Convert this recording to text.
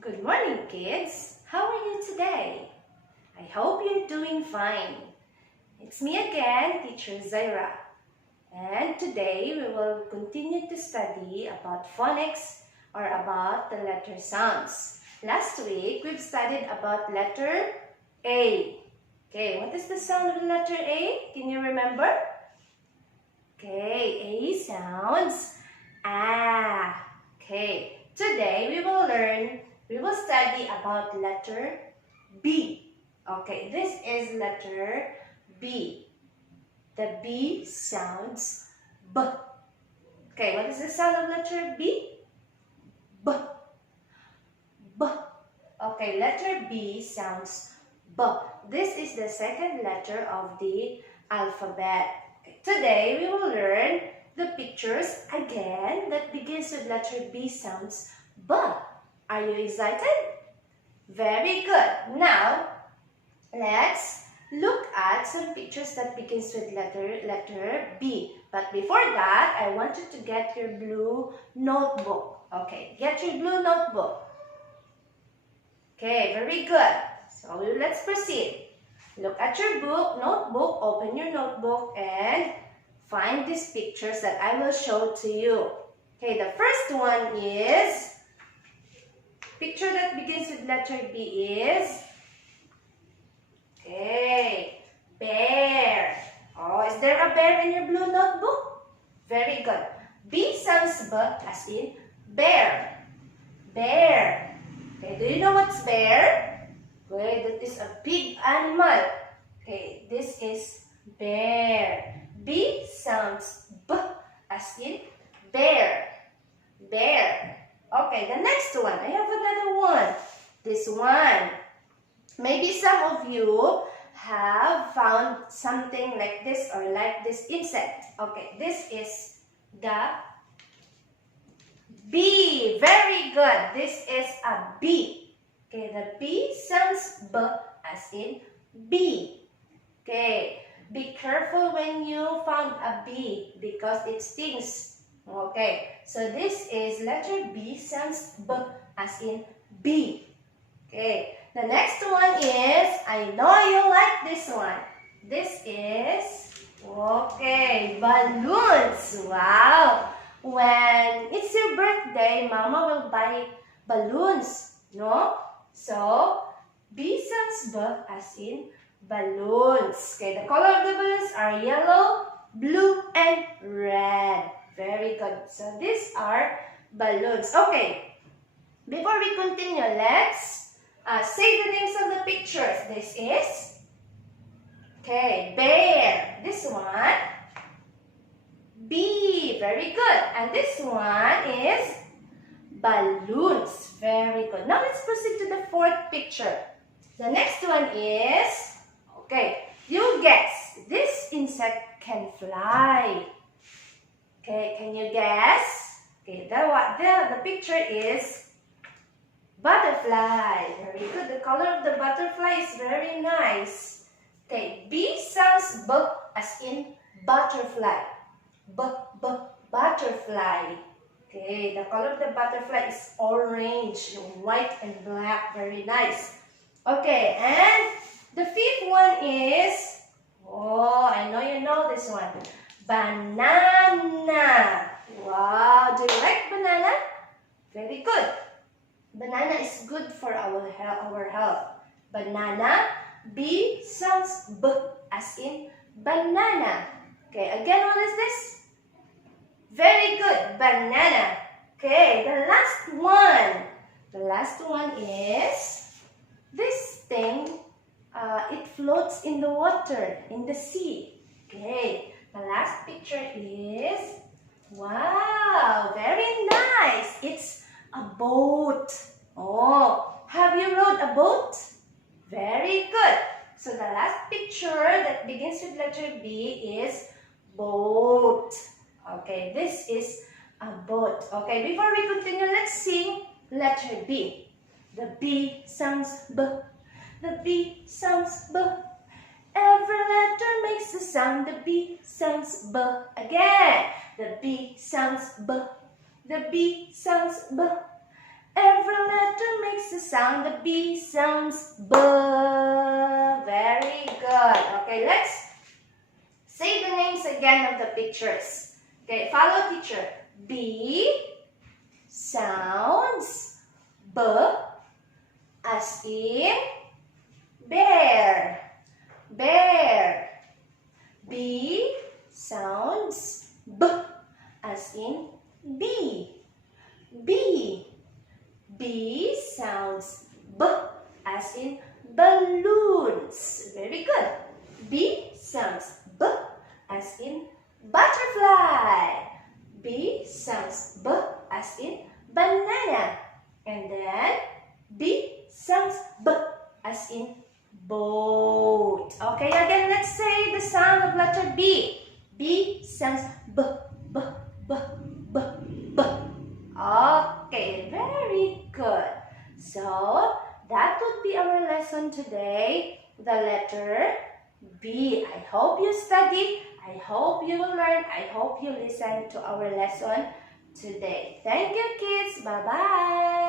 Good morning, kids. How are you today? I hope you're doing fine. It's me again, Teacher Zaira. And today we will continue to study about phonics or about the letter sounds. Last week we've studied about letter A. Okay, what is the sound of the letter A? Can you remember? Okay, A sounds ah. Okay, today we will study about letter B. Okay, this is letter B. The B sounds B. Okay, what is the sound of letter B? B. B. Okay, letter B sounds B. This is the second letter of the alphabet. Okay, today we will learn the pictures again that begins with letter B sounds B. Are you excited? Very good. Now, let's look at some pictures that begins with letter B. But before that, I want you to get your blue notebook. Okay, get your blue notebook. Okay, very good. So let's proceed. Look at your notebook, open your notebook and find these pictures that I will show to you. Okay, the first one is, picture that begins with letter B is, okay, bear. Oh, is there a bear in your blue notebook? Very good. B sounds B as in bear. Bear. Okay, do you know what's bear? Okay, that is a big animal. Okay, this is bear. B sounds B as in bear. Bear. Okay, the next one. I have another one. This one. Maybe some of you have found something like this or like this insect. Okay, this is the bee. Very good. This is a bee. Okay, the B sounds B as in bee. Okay, be careful when you found a bee because it stings. Okay, so this is letter B sounds B as in bee. Okay, the next one is, I know you like this one. This is, okay, balloons. Wow. When it's your birthday, Mama will buy balloons, no? So, B sounds B as in balloons. Okay, the color of the balloons are yellow, blue, and red. Very good. So, these are balloons. Okay, before we continue, let's say the names of the pictures. This is, okay, bear. This one, bee. Very good. And this one is balloons. Very good. Now let's proceed to the fourth picture. The next one is, okay, you guess. This insect can fly. Okay, can you guess? Okay, the picture is butterfly. Very good. The color of the butterfly is very nice. Okay, B sounds B as in butterfly. Butterfly. Okay, the color of the butterfly is orange, white and black. Very nice. Okay, and the fifth one is, oh, I know you know this one. Banana. Wow, do you like banana? Very good. Banana is good for our health. Banana. B sounds B as in banana. Okay, again, what is this? Very good. Banana. Okay, the last one. The last one is this thing. It floats in the water, in the sea. Okay, the last picture is, wow, very nice. It's a boat. Oh, have you rode a boat? Very good. So the last picture that begins with letter B is boat. Okay, this is a boat. Okay, before we continue, let's sing letter B. The B sounds B. The B sounds B. Every letter makes a sound. The B sounds B. Again, the B sounds B. The B sounds B. Every letter makes a sound. The B sounds B. Very good. Okay, let's say the names again of the pictures. Okay, follow teacher. B sounds B as in bear. Bear. B sounds B as in bee. Bee. B sounds B as in balloons. Very good. B sounds B as in butterfly. B sounds B as in banana. And then B sounds B as in boat. Okay, again, let's say the sound of letter B. B sounds B, B, B, B, B. Okay, very good. So, that would be our lesson today. The letter B. I hope you studied. I hope you will learn. I hope you listen to our lesson today. Thank you, kids. Bye-bye.